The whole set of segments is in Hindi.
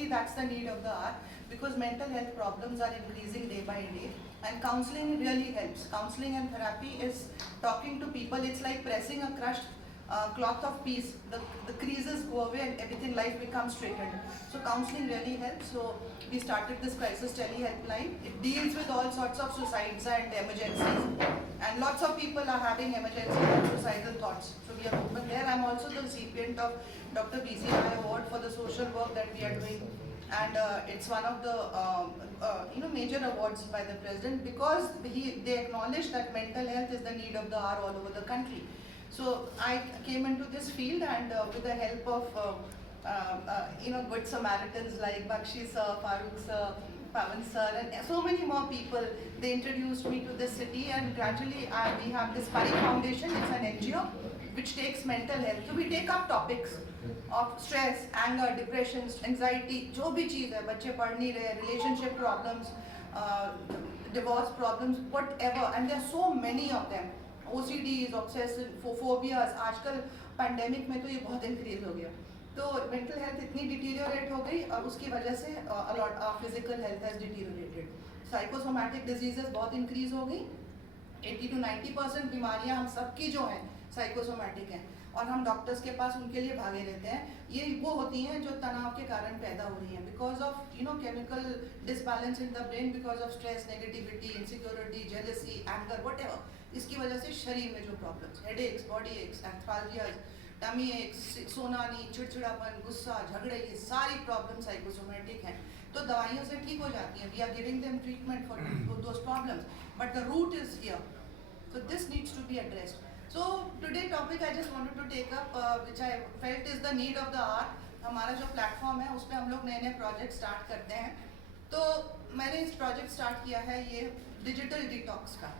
Absolutely, that's the need of the hour, because mental health problems are increasing day by day, and counseling really helps. Counseling and therapy is talking to people. It's like pressing a crushed cloth of peace. The creases go away and everything, life becomes straightened. So counseling really helps. So we started this crisis tele helpline. It deals with all sorts of suicides and emergencies, and lots of people are having emergency and suicidal thoughts. So we are open there. I'm also the recipient of Dr. B.C. Rai Award for the social work that we are doing, and it's one of the major awards by the president, because they acknowledge that mental health is the need of the hour all over the country. So I came into this field, and with the help of good Samaritans like Bakshi sir, Farooq sir, Pawan sir, and so many more people, they introduced me to this city, and gradually we have this Pari Foundation. It's an NGO which takes mental health. So we take up topics of stress, anger, depression, anxiety, जो भी चीज़ है, बच्चे पढ़ नहीं रहे, relationship problems, divorce problems, whatever, and there are so many of them. OCDs, obsessive phobias, आजकल पैंडेमिक में तो ये बहुत इंक्रीज हो गया. तो मेंटल हेल्थ इतनी डिटीरियोरेट हो गई, और उसकी वजह से physical health has deteriorated. Psychosomatic diseases बहुत इंक्रीज हो गई. 80 to 90% बीमारियां हम सबकी जो हैं साइकोसोमैटिक हैं, और हम डॉक्टर्स के पास उनके लिए भागे रहते हैं. ये वो होती हैं जो तनाव के कारण पैदा हो रही हैं, because of chemical disbalance in the brain, because of stress, negativity, insecurity, jealousy, anger, whatever. इसकी वजह से शरीर में जो problems, headaches, body aches, arthralgias, tummy aches, सोना नहीं, चिड़चिड़ापन, गुस्सा, झगड़े, ये सारी प्रॉब्लम साइकोसोमैटिक हैं. तो दवाइयों से ठीक हो जाती हैं. We are giving them treatment for those problems, but the root is here. So this needs to be addressed. So today topic I just wanted to take up, which I felt is the need of the hour. हमारा जो प्लेटफॉर्म है उसमें हम लोग नए नए प्रोजेक्ट स्टार्ट करते हैं. तो मैंने इस प्रोजेक्ट स्टार्ट किया है ये डिजिटल डिटॉक्स का,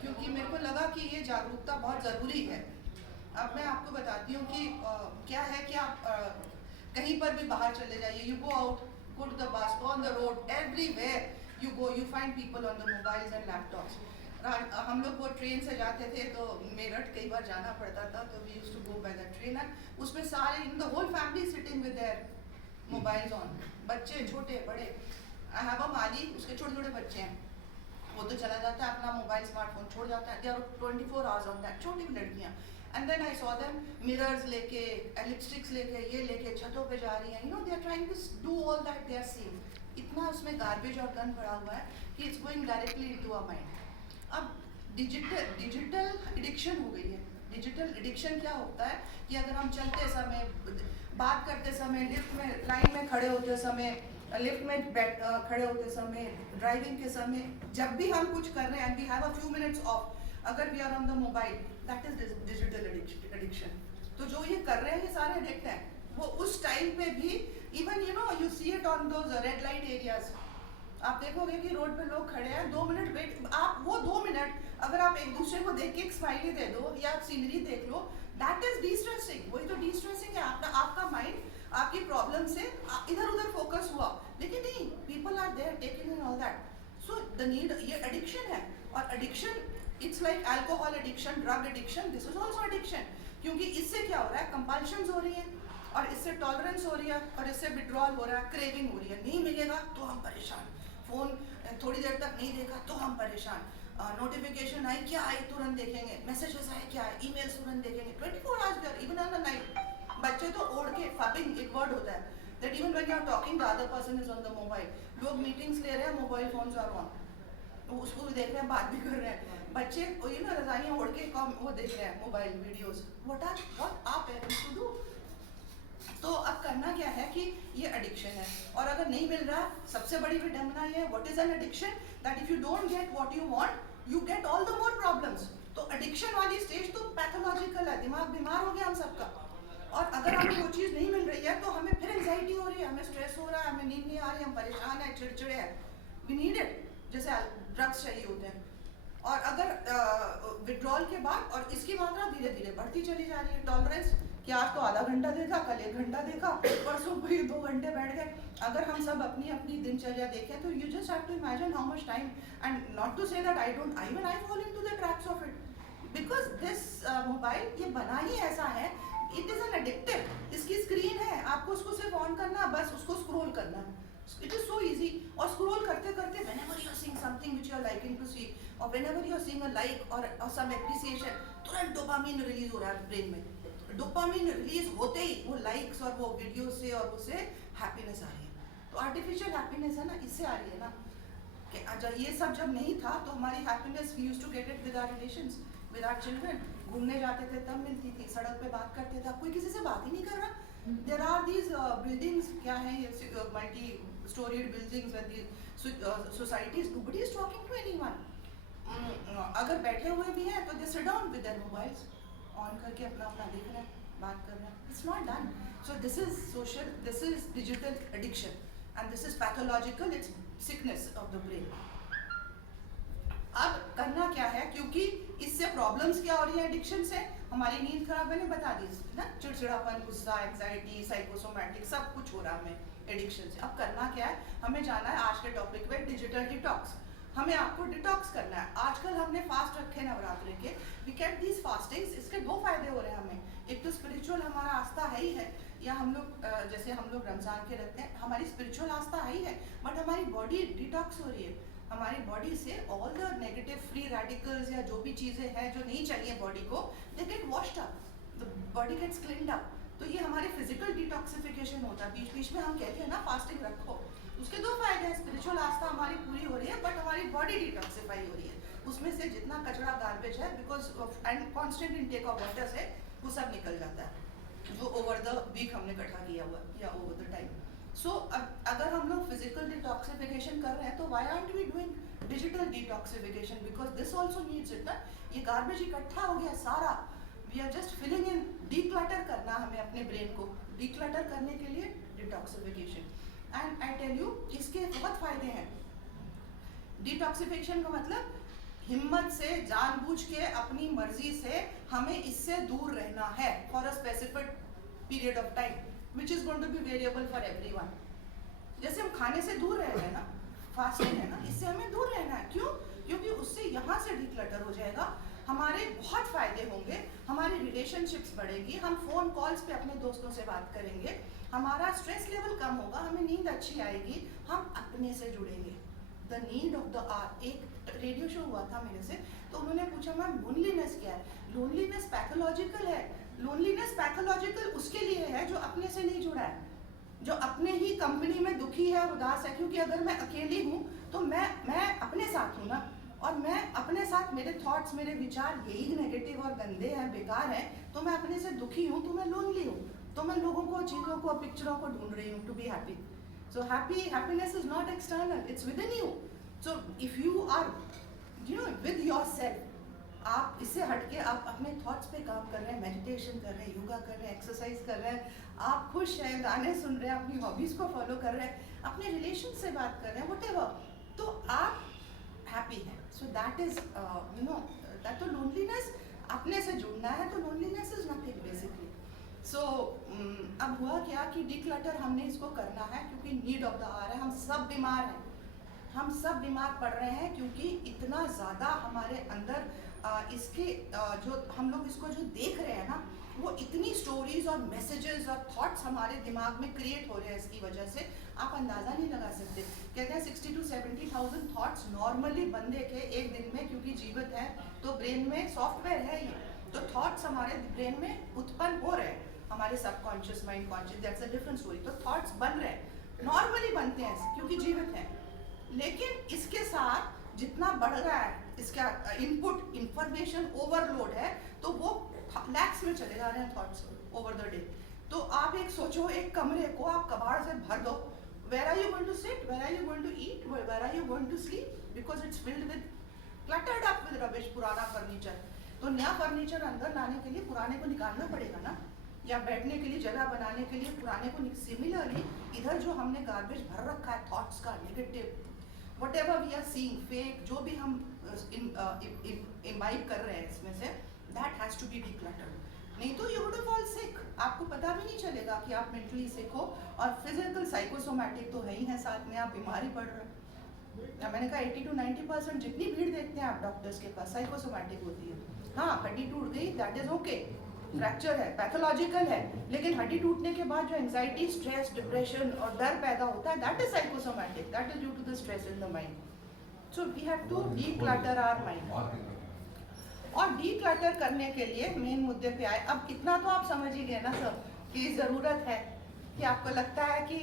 क्योंकि मेरे को लगा कि ये जागरूकता बहुत ज़रूरी है. अब मैं आपको बताती हूँ कि क्या है कि आप कहीं पर भी बाहर चले जाइए, you go out, go to the bus, go on the road, everywhere you go, you find people on the mobiles and laptops. हम लोग वो ट्रेन से जाते थे तो मेरठ कई बार जाना पड़ता था, तो we used to go by the train, and उसमें सारे the whole family sitting with their mobiles on, बच्चे छोटे बड़े. आई हैव अ माली, उसके छोटे छोटे बच्चे हैं, वो तो चला जाता है अपना मोबाइल स्मार्टफोन छोड़ जाता है. They are 24 hours on that, छोटी लड़कियाँ. And then I saw them mirrors लेके, लिपस्टिक्स लेके, ये लेके छतों पे जा रही हैं. They are trying to do all that they are seeing. इतना उसमें गार्बेज और गन भरा हुआ है कि it's going directly into our mind. अब डिजिटल एडिक्शन हो गई है. डिजिटल एडिक्शन क्या होता है कि अगर हम चलते समय, बात करते समय, लिफ्ट में लाइन में खड़े होते समय, लिफ्ट में खड़े होते समय, ड्राइविंग के समय, जब भी हम कुछ कर रहे हैं and we have a few minutes of, अगर we are on the mobile, that is digital addiction. तो जो ये कर रहे हैं ये सारे एडिक्ट हैं. वो उस टाइम पे भी, even you see it on those red light areas, आप देखोगे कि रोड पे लोग खड़े हैं, 2 मिनट वेट, आप वो 2 मिनट अगर आप एक दूसरे को देख के एक स्माइली दे दो या आप सीनरी देख लो, दैट इज डिस्ट्रेसिंग. वही तो डिस्ट्रेसिंग है. आपका माइंड आपकी प्रॉब्लम से इधर उधर फोकस हुआ, लेकिन नहीं, people are there taking in all that. So the need, ये एडिक्शन है. और addiction it's like alcohol addiction, drug addiction, this is also addiction. क्योंकि इससे क्या हो रहा है, कंपल्शंस हो रही हैं, और इससे टॉलरेंस हो रही है, और इससे विड्रॉल हो रहा है, क्रेविंग हो रही है. नहीं मिलेगा तो हम परेशान, फोन थोड़ी देर तक नहीं देखा तो हम परेशान, नोटिफिकेशन आई क्या आई तुरंत देखेंगे, मैसेजेस आए क्या है, ईमेल्स तुरंत देखेंगे, 24 hours there, even on the night. बच्चे तो ओढ़ के, फबिंग एक वर्ड होता है, that even when you are talking the other person is on the mobile. लोग मीटिंग्स ले रहे हैं, मोबाइल फोन्स आर ऑन, उसको भी देख रहे हैं, बात भी कर रहे हैं. बच्चे रजाइयाँ ओढ़ के वो देख रहे हैं mobile videos. What are parents to do? तो अब करना क्या है कि ये एडिक्शन है, और अगर नहीं मिल रहा, सबसे बड़ी विडंबना ये है, what is an addiction, that if you don't get what you want, you get all the more problems. तो एडिक्शन वाली स्टेज तो पैथोलॉजिकल है, दिमाग बीमार हो गया हम सबका. और अगर हमें वो चीज़ नहीं मिल रही है तो हमें फिर एंजाइटी हो रही है, हमें स्ट्रेस हो रहा है, हमें नींद नहीं आ रही, हम परेशान हैं, चिड़चिड़े हैं. वी नीड इट, जैसे ड्रग्स चाहिए होते हैं. और अगर विड्रॉल के बाद, और इसकी मात्रा धीरे धीरे बढ़ती चली जा रही है. टॉलरेंस कि आज तो आधा घंटा देखा, कल 1 घंटा देखा, परसों भी 2 घंटे बैठ गए. अगर हम सब अपनी अपनी दिनचर्या देखें तो you just have to imagine how much time, and not to say that I fall into the traps of it, because this mobile ये बना ही ऐसा है, इट इज एन एडिक्टिव. इसकी स्क्रीन है, आपको उसको सिर्फ ऑन करना, बस उसको स्क्रॉल करना. करना है. It is so easy. और स्क्रॉल करते करते whenever you are seeing something which you are liking to see, or whenever you are seeing a like or some appreciation, तुरंत डोपामिन रिलीज हो रहा है ब्रेन में. डोपामिन रिलीज होते ही वो लाइक्स और वो वीडियो से और उससे हैप्पीनेस आ रही है. तो आर्टिफिशियल हैप्पीनेस है ना, इससे आ रही है ना. कि ये सब जब नहीं था तो हमारी happiness we used to get it with our relations, with our children. घूमने जाते थे तब मिलती थी, सड़क पे बात करते थे. अब कोई किसी से बात ही नहीं कर रहा. There are these buildings, क्या है ये multi-storied buildings and these societies. Nobody is talking to anyone. अगर बैठे हुए भी हैं तो they sit down with their mobiles on करके अपना अपना देख रहे हैं, बात कर रहे हैं. It's not done. So this is social, this is digital addiction, and this is pathological. It's sickness of the brain. अब करना क्या है, क्योंकि इससे प्रॉब्लम्स क्या हो रही है एडिक्शन से, हमारी नींद खराब, मैंने बता दी ना, चिड़चिड़ापन, गुस्सा, एंजाइटी, साइकोसोमैटिक, सब कुछ हो रहा है हमें एडिक्शन से. अब करना क्या है, हमें जाना है आज के टॉपिक पे, डिजिटल डिटॉक्स. हमें आपको डिटॉक्स करना है. आजकल हमने फास्ट रखे नवरात्रि के, वी केप्ट दीज फास्टिंग्स. इसके दो फायदे हो रहे हैं हमें. एक तो स्पिरिचुअल हमारा आस्था है ही है, या हम लोग जैसे हम लोग रमजान के रखते हैं, हमारी स्पिरिचुअल आस्था है ही है, बट हमारी बॉडी डिटॉक्स हो रही है. हमारी बॉडी से all the negative free radicals या जो भी चीज़ें हैं जो नहीं चाहिए बॉडी को, they get washed up, the body gets cleaned up. तो ये हमारे फिजिकल डिटॉक्सिफिकेशन होता है. बीच बीच में हम कहते हैं ना फास्टिंग रखो, उसके दो फायदे हैं. स्पिरिचुअल आस्था हमारी पूरी हो रही है, बट हमारी बॉडी डिटॉक्सिफाई हो रही है. उसमें से जितना कचरा गार्बेज है, because and constant intake of water से वो सब निकल जाता है जो ओवर द वीक हमने इकट्ठा किया हुआ या ओवर द टाइम. सो अगर हम लोग फिजिकल डिटॉक्सिफिकेशन कर रहे हैं तो why aren't we doing digital detoxification, because this also needs it. ये गार्बेज इकट्ठा हो गया सारा, we are just filling in. Declutter करना हमें अपने ब्रेन को, डीक्लटर करने के लिए detoxification. And I tell you इसके बहुत फायदे हैं. डिटॉक्सिफिकेशन का मतलब हिम्मत से, जानबूझ के, अपनी मर्जी से हमें इससे दूर रहना है for a specific period of time, which is going to be variable for everyone. जैसे हम खाने से दूर रह रहे हैं ना, फास्टिंग है ना, इससे हमें दूर रहना है. क्यों? क्योंकि उससे यहाँ से डिक्लटर हो जाएगा, हमारे बहुत फायदे होंगे, हमारी रिलेशनशिप्स बढ़ेगी, हम फोन कॉल्स पे अपने दोस्तों से बात करेंगे, हमारा स्ट्रेस लेवल कम होगा, हमें नींद अच्छी आएगी, हम अपने से जुड़ेंगे. The need of the hour. एक रेडियो शो हुआ था मेरे से, तो उन्होंने पूछा मैम लोनलीनेस क्या है. लोनलीनेस पैथोलॉजिकल है. लोनलीनेस पैथोलॉजिकल उसके लिए है जो अपने से नहीं जुड़ा है, जो अपने ही कंपनी में दुखी है, उदास है. क्योंकि अगर मैं अकेली हूँ तो मैं अपने साथ हूँ ना, और मैं अपने साथ, मेरे थॉट्स, मेरे विचार यही नेगेटिव और गंदे हैं, बेकार हैं, तो मैं अपने से दुखी हूँ, तो मैं लोनली हूँ. तो मैं लोगों को, चीज़ों को, पिक्चरों को ढूंढ रही हूँ to be happy. So happiness is not external, it's within you. So if you are, with yourself, आप इससे हटके आप अपने थॉट्स पे काम कर रहे हैं, मेडिटेशन कर रहे हैं, योगा कर रहे हैं, एक्सरसाइज कर रहे हैं, आप खुश हैं, गाने सुन रहे हैं, अपनी हॉबीज को फॉलो कर रहे हैं, अपने रिलेशन से बात कर रहे हैं, व्हाटएवर, तो आप हैप्पी हैं. So that is that. तो लोनलीनेस, अपने से जुड़ना है, तो लोनलीनेस इज नथिंग बेसिकली. सो अब हुआ क्या कि डिक्लटर हमने इसको करना है, क्योंकि नीड ऑफ द आवर है. हम सब बीमार हैं, हम सब बीमार पड़ रहे हैं, क्योंकि इतना ज़्यादा हमारे अंदर इसके जो हम लोग इसको जो देख रहे हैं ना, वो इतनी स्टोरीज और मैसेजेस और थॉट्स हमारे दिमाग में क्रिएट हो रहे हैं इसकी वजह से, आप अंदाज़ा नहीं लगा सकते. कहते हैं 60 to 70,000 थॉट्स नॉर्मली बंदे के एक दिन में, क्योंकि जीवित हैं तो ब्रेन में सॉफ्टवेयर है ये, तो थॉट्स हमारे ब्रेन में उत्पन्न हो रहे हैं, हमारे subconscious mind, conscious, that's a different story. तो थॉट्स बन रहे हैं, नॉर्मली बनते हैं क्योंकि जीवित हैं. लेकिन इसके साथ जितना बढ़ रहा है इसका इनपुट, इंफॉर्मेशन ओवरलोड है, तो वो लैक्स में चले जा रहे हैं थॉट्स ओवर द डे. तो आप एक सोचो, एक कमरे को आप कबाड़ से भर दो, where are you going to sit, where are you going to eat, where are you going to sleep, because it's filled with, cluttered up with rubbish, पुराना फर्नीचर. तो नया फर्नीचर अंदर लाने के लिए पुराने को निकालना पड़ेगा ना, या बैठने के लिए जगह बनाने के लिए पुराने को. सिमिलरली इधर जो हमने गार्बेज भर रखा है थॉट्स का, negative, whatever we are seeing, fake, जो भी हम imbibe कर रहे हैं इसमें से, that has to be decluttered. नहीं तो you would fall sick. आपको पता भी नहीं चलेगा कि आप मेंटली सिक हो, और फिजिकल साइकोसोमैटिक तो है ही है साथ में, आप बीमार ही पड़ रहे हैं. मैंने कहा 80 to 90% जितनी भीड़ देखते हैं आप डॉक्टर्स के पास, साइकोसोमैटिक होती है. हाँ, हड्डी टूट गई, दैट इज ओके, फ्रैक्चर है, पैथोलॉजिकल है, लेकिन हड्डी टूटने के बाद जो एंजाइटी, स्ट्रेस, डिप्रेशन और डर पैदा होता है, that is psychosomatic, that is due to the stress in the mind. So we have to declutter our mind. और डीक्लटर करने के लिए मेन मुद्दे पे आए. अब इतना तो आप समझ ही गए ना सब कि ज़रूरत है, कि आपको लगता है कि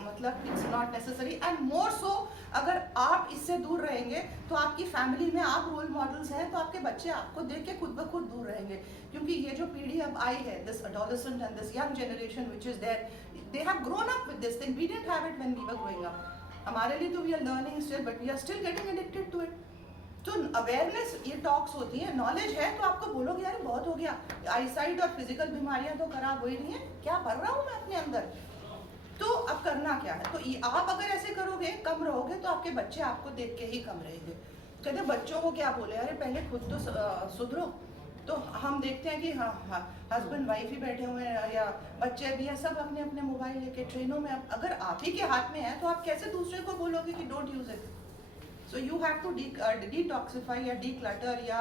मतलब it's not necessary. And more so अगर आप इससे दूर रहेंगे तो आपकी फैमिली में आप रोल मॉडल्स हैं, तो आपके बच्चे आपको देख के खुद ब खुद दूर रहेंगे. क्योंकि ये जो पीढ़ी अब आई है, this adolescent and this young generation which is there, they have grown up with this thing. We didn't have it when we were growing up. हमारे लिए तो we are learning still, but we are still getting addicted to it. तो अवेयरनेस, ये टॉक्स होती है, नॉलेज है तो आपको बोलोगे यार बहुत हो गया, आईसाइट और फिजिकल बीमारियां तो खराब हो ही नहीं है, क्या भर रहा हूँ मैं अपने अंदर. तो अब करना क्या है, तो आप अगर ऐसे करोगे, कम रहोगे, तो आपके बच्चे आपको देख के ही कम रहेंगे. कहते बच्चों को क्या बोले, अरे पहले खुद तो सुधरो. तो हम देखते हैं कि हाँ हस्बैंड वाइफ ही बैठे हुए हैं या बच्चे भी हैं, सब अपने अपने मोबाइल लेके ट्रेनों में. अगर आप ही के हाथ में है तो आप कैसे दूसरे को बोलोगे कि don't use it. So you have to detoxify या डीक्लटर, या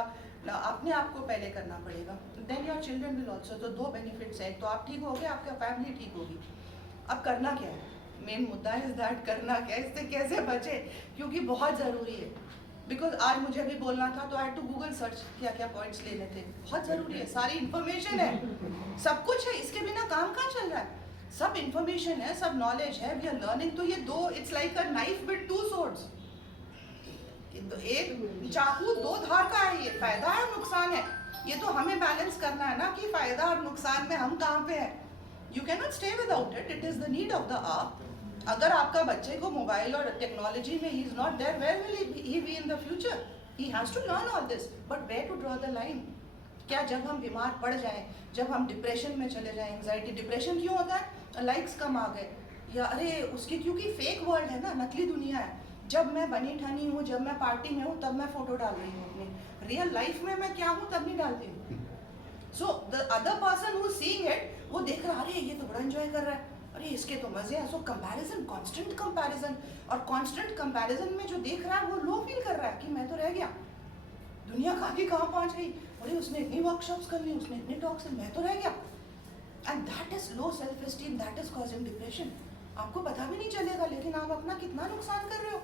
अपने आप को पहले करना पड़ेगा. Then your children will also. तो दो बेनिफिट्स हैं, एक तो आप ठीक होगे, आपका फैमिली ठीक होगी. अब करना क्या है, मेन मुद्दा इज दैट करना क्या है, इससे कैसे बचे, क्योंकि बहुत ज़रूरी है. बिकॉज आज मुझे भी बोलना था तो आई टू गूगल सर्च क्या क्या पॉइंट्स लेने थे. बहुत ज़रूरी है, सारी इन्फॉर्मेशन है, सब कुछ है, इसके बिना काम कहाँ चल रहा है. सब इन्फॉर्मेशन है, सब नॉलेज है, वी आर लर्निंग. तो ये दो, it's like a knife with two swords. एक चाकू दो धार का है, ये फायदा है नुकसान है. ये तो हमें बैलेंस करना है ना कि फायदा और नुकसान में हम कहाँ पे हैं. You can not stay without it, it is the need of the hour. अगर आपका बच्चे को मोबाइल और टेक्नोलॉजी में ही is not there, where will he be in the future. He has to learn all this, but where to draw the line. क्या जब हम बीमार पड़ जाएं, जब हम डिप्रेशन में चले जाएं, एंजाइटी, डिप्रेशन क्यों होता है, लाइक्स कम आ गए, या अरे उसकी, क्योंकि फेक वर्ल्ड है ना, नकली दुनिया है. जब मैं बनी ठनी हूँ, जब मैं पार्टी में हूँ, तब मैं फोटो डाल रही हूँ अपनी. रियल लाइफ में मैं क्या हूँ तब नहीं डालती हूँ. So the other person who seeing it, वो देख रहा है, अरे ये तो बड़ा एंजॉय कर रहा है, अरे इसके तो मजे हैं. सो कंपैरिजन, कांस्टेंट कंपैरिजन, और कांस्टेंट कंपैरिजन में जो देख रहा है वो लो फील कर रहा है कि मैं तो रह गया, दुनिया कहाँ पहुँच गई, अरे उसने इतनी वर्कशॉप्स कर ली, उसने इतने टॉक्स, मैं तो रह गया. And that is low self esteem, that is causing depression. आपको पता भी नहीं चलेगा, लेकिन आप अपना कितना नुकसान कर रहे हो.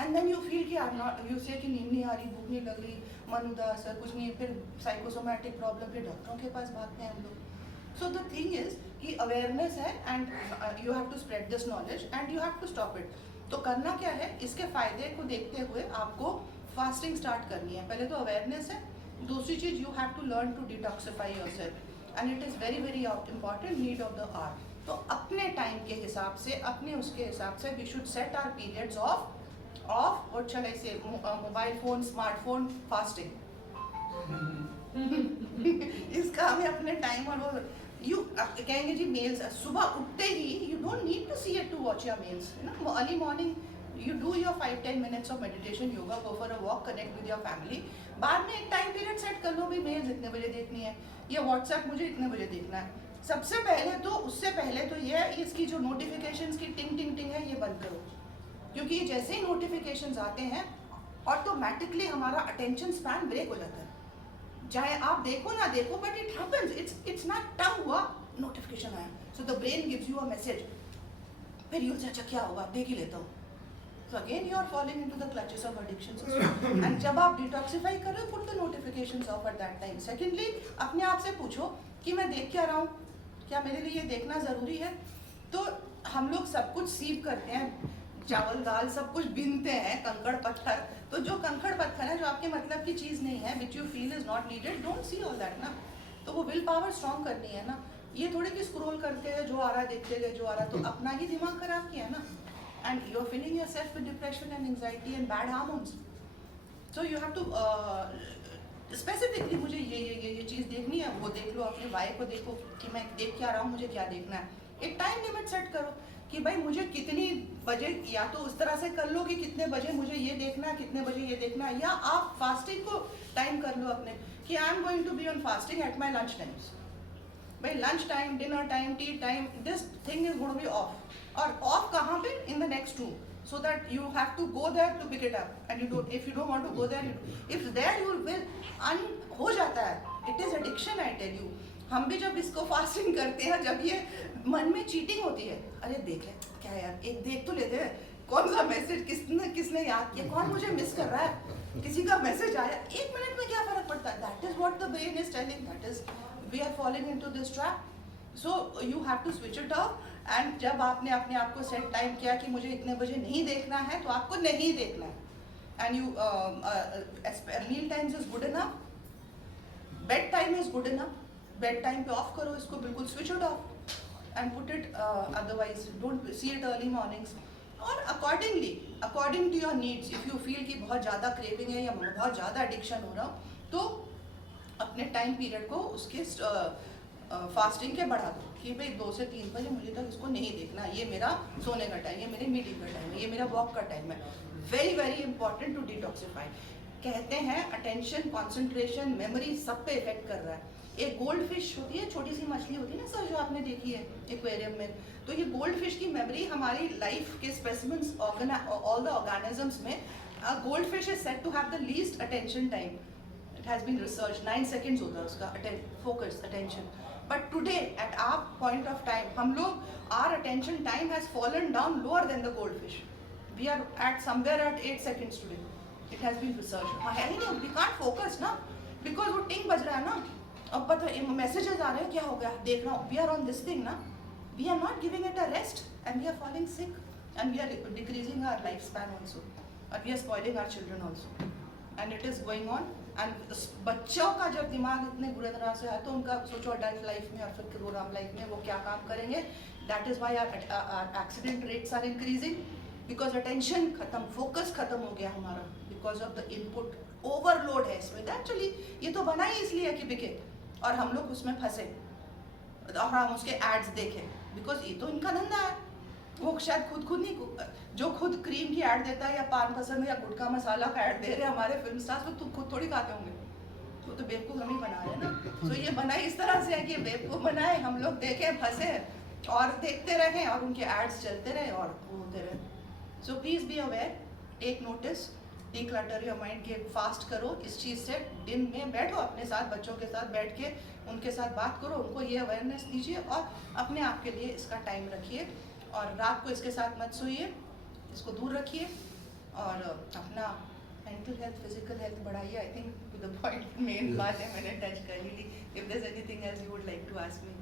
एंड देन यू फील कि आप नॉट, यू से कि नींद नहीं आ रही, भूख नहीं लग रही, मन उदास है, कुछ नहीं, फिर साइकोसोमैटिक प्रॉब्लम, फिर डॉक्टरों के पास भागते हैं हम लोग. सो द थिंग इज कि अवेयरनेस है, and you have to spread this knowledge and you have to stop it. तो करना क्या है, इसके फायदे को देखते हुए आपको फास्टिंग स्टार्ट करनी है. पहले तो अवेयरनेस है, दूसरी चीज you have to learn to detoxify yourself, and it is very very important, need of the hour. तो अपने टाइम के हिसाब से, अपने उसके हिसाब से we should set our periods of what shall I say, mobile phone, smartphone, fasting. इसका हमें अपने टाइम, और वो यू कहेंगे जी मेल्स, सुबह उठते ही you don't need to see it to watch your mails. You know, early morning you do your 5-10 minutes of meditation, yoga, go for a walk, connect with your family. बाद में एक टाइम पीरियड सेट कर लो, भी मेल्स इतने बजे देखनी है, या व्हाट्सएप मुझे इतने बजे देखना है. सबसे पहले तो, उससे पहले तो ये इसकी जो नोटिफिकेशंस की टिंग टिंग टिंग है, ये बंद करो. क्योंकि ये जैसे ही नोटिफिकेशंस आते हैं, ऑटोमेटिकली हमारा अटेंशन स्पैन ब्रेक हो जाता है. चाहे आप देखो ना देखो, but it happens. It's not टम हुआ, नोटिफिकेशन आया, so the brain gives you a message. फिर यूज, अच्छा क्या होगा, देख ही लेता हूँ. So again you are falling into the clutches of addictions. And जब आप डिटॉक्सिफाई कर रहे हो, put the notifications off at that time. Secondly, अपने आप से पूछो कि मैं देख क्या रहा हूँ, क्या मेरे लिए ये देखना ज़रूरी है. तो हम लोग सब कुछ सीव करते हैं, चावल दाल सब कुछ बीनते हैं, कंकड़ पत्थर. तो जो कंकड़ पत्थर है, जो आपके मतलब की चीज़ नहीं है, which you feel is not needed, don't see all that ना. तो वो विल पावर स्ट्रॉन्ग करनी है ना. ये थोड़ी कि स्क्रोल करते हैं, जो आ रहा देखते गए, जो आ रहा, तो अपना ही दिमाग खराब किया ना. And you're filling yourself with depression and anxiety and bad hormones. So you have to specifically, मुझे ये चीज़ देखनी है, वो देख लो, अपने वाई को देखो कि मैं देख क्या रहा हूँ, मुझे क्या देखना है. एक टाइम लिमिट सेट करो कि भाई मुझे कितनी बजे, या तो उस तरह से कर लो कि कितने बजे मुझे ये देखना है, कितने बजे ये देखना है, या आप फास्टिंग को टाइम कर लो अपने कि I am going to be on fasting at my lunch times. भाई lunch time, dinner time, tea time, this thing is going to be off. और ऑफ कहाँ पे, in the next room, so that you have to go there to pick it up, and you don't, if you don't want to go there, if there you will, हो जाता है. it is addiction, I tell you. हम भी जब इसको फास्टिंग करते हैं, जब ये मन में चीटिंग होती है, अरे देख ले क्या यार, एक देख तो लेते हैं कौन सा मैसेज किसने याद किया, कौन मुझे मिस कर रहा है, किसी का मैसेज आया, 1 मिनट में क्या फर्क पड़ता है. That is what the brain is telling, that is we are following into this trap. So you have to switch it off. And जब आपने अपने आप को सेट टाइम किया कि मुझे इतने बजे नहीं देखना है, तो आपको नहीं देखना है. And you meal times is good enough, bed time is good enough. Bed time पे ऑफ करो इसको, बिल्कुल switch it off and put it, otherwise don't see it early mornings. और accordingly, according to your needs, if you feel कि बहुत ज़्यादा क्रेविंग है या बहुत ज़्यादा एडिक्शन हो रहा हो, तो अपने टाइम पीरियड को उसके फास्टिंग के बढ़ा दो कि भाई 2 से 3 बजे मुझे तक इसको नहीं देखना, ये मेरा सोने का टाइम, ये मेरी मीटिंग का टाइम है, ये मेरा वॉक का टाइम है. Very very important to detoxify. कहते हैं अटेंशन, कॉन्सेंट्रेशन, मेमोरी सब पे इफेक्ट कर रहा है. एक गोल्ड फिश होती है, छोटी सी मछली होती है ना सर, जो आपने देखी है एक्वेरियम में, तो ये गोल्ड फिश की मेमोरी हमारी लाइफ के स्पेसिमेंस, ऑल द ऑर्गेनिजम्स में, gold fish is said to have the least attention time. It has been research, 9 seconds होता है उसका focus, attention. But today, at our point of time, हम लोग, our attention time has fallen down lower than the goldfish. We are at somewhere at 8 seconds today. It has been researched. है ही नहीं, we can't focus ना, because वो टिंग बज रहा है ना. अब पता मैसेजेस आ रहे हैं, क्या हो गया देख रहा हूँ, we are on this thing ना. We are not giving it a rest, and we are falling sick, and we are decreasing our lifespan also, and we are spoiling our children also, and it is going on. And बच्चों का जब दिमाग इतने बुरे तरह से है, तो उनका सोचो अडल्ट लाइफ में और फिर प्रोग्राम लाइफ में वो क्या काम करेंगे. That is why are accident rates are increasing, because attention खत्म, फोकस खत्म हो गया हमारा, because of the input overload है इसमें. एक्चुअली ये तो बना ही इसलिए कि बिके, और हम लोग उसमें फंसे और हम उसके एड्स देखें, बिकॉज ये तो इनका धंधा है. वो शायद खुद नहीं, जो खुद क्रीम की ऐड देता है या पान पसंद या गुटखा मसाला का ऐड दे रहे हैं हमारे फिल्म स्टार्स, वो तो खुद थोड़ी खाते होंगे, वो तो बेवकूफ़ हम ही बना रहे हैं ना. सो ये बनाई इस तरह से है कि बेवकूफ़ बनाए, हम लोग देखें, फंसे और देखते रहें, और उनके एड्स चलते रहे और वो होते रहे. So please be aware, take notice, declutter your mind, के फास्ट करो इस चीज़ से. दिन में बैठो अपने साथ, बच्चों के साथ बैठ के उनके साथ बात करो, उनको ये अवेयरनेस दीजिए, और अपने आप के लिए इसका टाइम रखिए. और रात को इसके साथ मत सोइए, इसको दूर रखिए, और अपना मेंटल हेल्थ, फिजिकल हेल्थ बढ़ाइए. I think to the point main बात है मैंने टच कर ली. If there is anything else you would like to ask me.